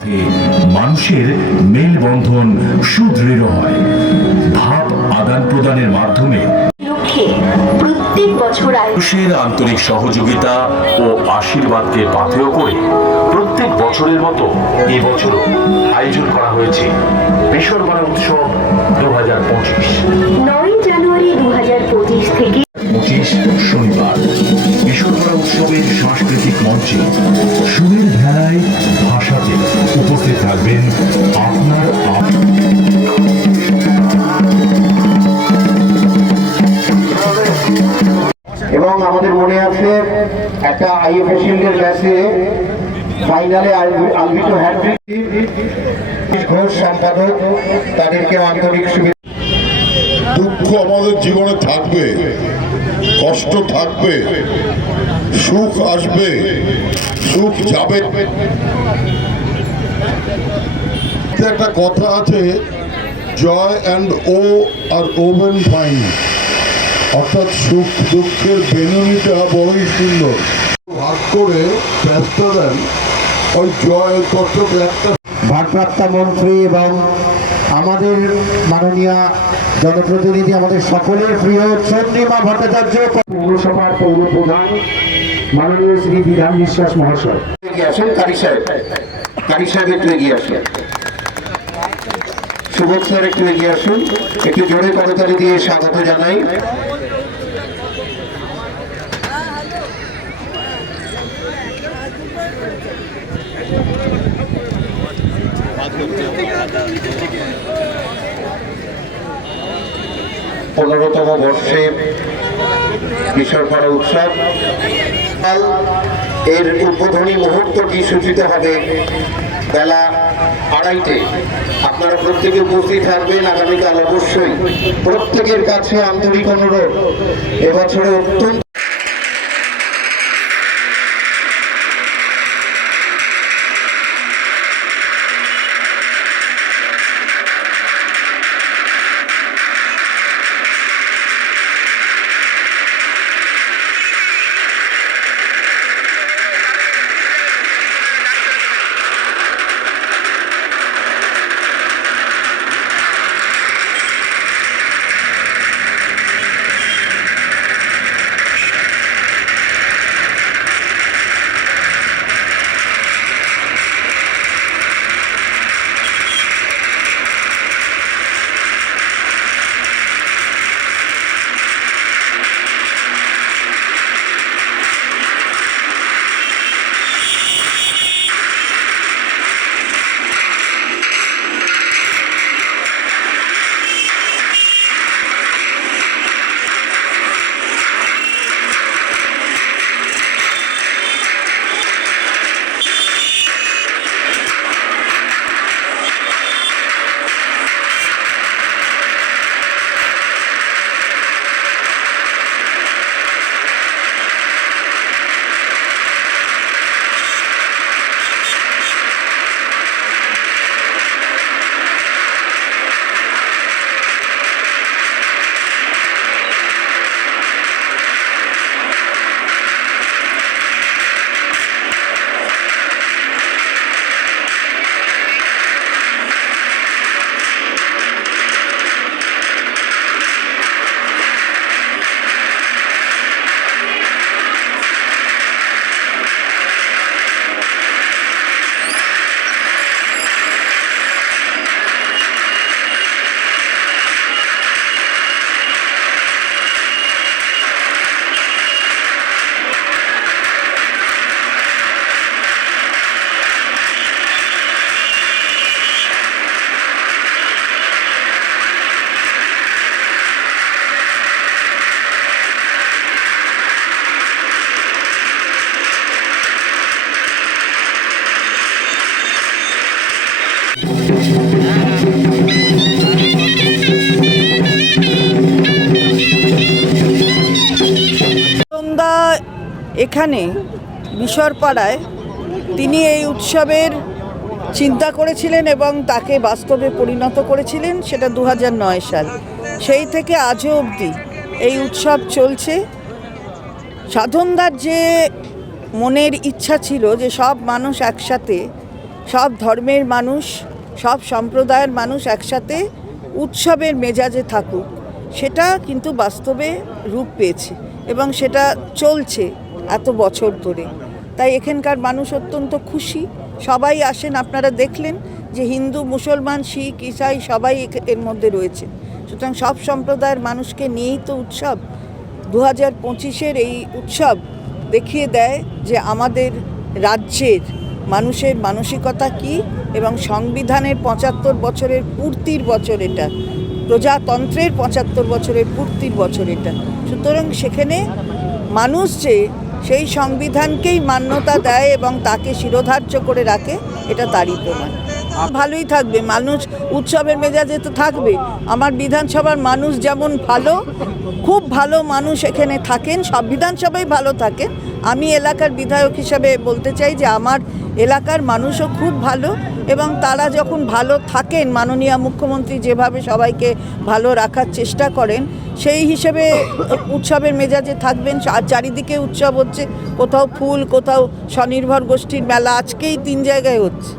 মানুষের মেলবন্ধন সুদৃঢ় হয়। ভাব আদান প্রদানের মাধ্যমে প্রত্যেক বছর মানুষের আন্তরিক সহযোগিতা ও আশীর্বাদকে পাথেয় করে প্রত্যেক বছরের মতো এবছরও আয়োজন করা হয়েছে। বেসরকার উৎসব দু হাজার পঁচিশ। নয় জানুয়ারি দু হাজার পঁচিশ থেকে পঁচিশ শনিবার। বিশ্বকরা উৎসবের সাংস্কৃতিক মঞ্চে থাকবেন আপনার আপ- এবং আমাদের মনে আছে একটা আইএফএ শিল্ডের ম্যাচে ফাইনালে আলবিটো হ্যাট্রিক ঘোষ সম্পাদক তাদেরকে আন্তরিক শুভেচ্ছা। দুঃখ আমাদের জীবনে থাকবে কষ্ট থাকবে সুখ আসবে সুখ যাবে। একটা কথা আছে জয় অ্যান্ড ও আর ওভেন ফাইন অর্থাৎ সুখ দুঃখের বেনুনিটা বড়ই সুন্দর। ভাগ করে ব্যস্ত দেন ওই জয় কষ্ট একটা ভারপ্রাপ্ত মন্ত্রী এবং আমাদের মাননীয় জনপ্রতিনিধি আমাদের সকলের প্রিয় চন্দ্রিমা ভট্টাচার্য। পৌরসভার পৌর প্রধান মাননীয় শ্রী বিধান বিশ্বাস মহাশয়। আসেন কারি সাহেব। কারি সাহেব একটু এগিয়ে আসেন। সুবোধ স্যার একটু এগিয়ে আসুন। একটু জোরে করতালি দিয়ে স্বাগত জানাই। পনেরোতম বর্ষে কিশোরপাড়া উৎসব। এর উদ্বোধনী মুহূর্তটি সূচিত হবে বেলা আড়াইটে। আপনারা প্রত্যেকে উপস্থিত থাকবেন, আগামীকাল অবশ্যই। প্রত্যেকের কাছে আন্তরিক অনুরোধ। এবছরে অত্যন্ত এখানে বিশরপাড়ায় তিনি এই উৎসবের চিন্তা করেছিলেন এবং তাকে বাস্তবে পরিণত করেছিলেন, সেটা দু সাল। সেই থেকে আজও অবধি এই উৎসব চলছে। সাধনদার যে মনের ইচ্ছা ছিল যে সব মানুষ একসাথে, সব ধর্মের মানুষ, সব সম্প্রদায়ের মানুষ একসাথে উৎসবের মেজাজে থাকুক, সেটা কিন্তু বাস্তবে রূপ পেয়েছে এবং সেটা চলছে। এত বছর ধরে। তাই এখানকার মানুষ অত্যন্ত খুশি। সবাই আসেন, আপনারা দেখলেন যে হিন্দু, মুসলমান, শিখ, ইসাই সবাই এর মধ্যে রয়েছে। সুতরাং সব সম্প্রদায়ের মানুষকে নিয়েই তো উৎসব। দু হাজার পঁচিশের এই উৎসব দেখিয়ে দেয় যে আমাদের রাজ্যের মানুষের মানসিকতা কি এবং সংবিধানের পঁচাত্তর বছরের পূর্তির বছর এটা, প্রজাতন্ত্রের পঁচাত্তর বছরের পূর্তির বছর এটা। সুতরাং সেখানে মানুষ যে সেই সংবিধানকেই মান্যতা দেয় এবং তাকে শিরোধার্য করে রাখে এটা তারই প্রমাণ। ভালোই থাকবে মানুষ উৎসবের মেজাজে তো থাকবে। আমার বিধানসভার মানুষ যেমন ভালো খুব ভালো মানুষ এখানে থাকেন সব বিধানসভাই ভালো থাকেন। আমি এলাকার বিধায়ক হিসাবে বলতে চাই যে আমার এলাকার মানুষও খুব ভালো এবং তারা যখন ভালো থাকেন মাননীয় মুখ্যমন্ত্রী যেভাবে সবাইকে ভালো রাখার চেষ্টা করেন সেই হিসেবে উৎসবের মেজাজে থাকবেন, আর চারিদিকে উৎসব হচ্ছে, কোথাও ফুল, কোথাও স্বনির্ভর গোষ্ঠীর মেলা, আজকেই তিন জায়গায় হচ্ছে।